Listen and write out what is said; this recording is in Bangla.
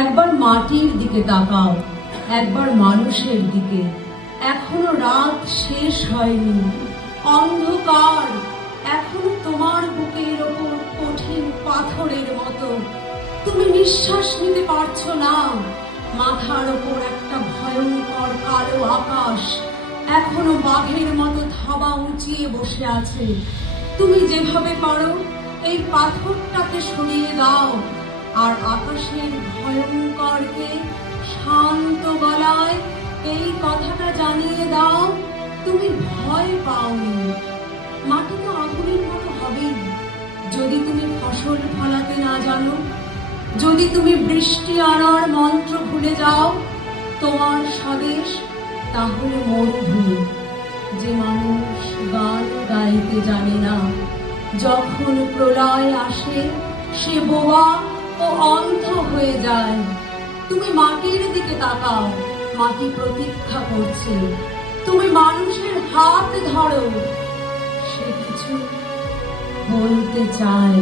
একবার মাটির দিকে তাকাও, একবার মানুষের দিকে। এখনো রাত শেষ হয়নি, অন্ধকার এখনো তোমার বুকের ওপর কঠিন পাথরের মতো। তুমি নিঃশ্বাস নিতে পারছো না। মাথার ওপর একটা ভয়ঙ্কর কালো আকাশ এখনো বাঘের মতো থাবা উঁচিয়ে বসে আছে। তুমি যেভাবে পারো এই পাথরটাকে সরিয়ে দাও, আর আকাশের ভয়ঙ্করকে শান্ত গলায় এই কথাটা জানিয়ে দাও, তুমি ভয় পাওনি। মাটি তো আগুনের মতো হবেই যদি তুমি ফসল ফলাতে না জানো, যদি তুমি বৃষ্টি আনার মন্ত্র ভুলে যাও। তোমার স্বদেশ তাহলে মরুভূমি, যে মানুষ গান গাইতে জানে না। যখন প্রলয় আসে সে বোবা ও অন্ধ হয়ে যায়। তুমি মাটির দিকে তাকাও, মাটি প্রতীক্ষা করছে। তুমি মানুষের হাত ধরো, সে কিছু বলতে চায়।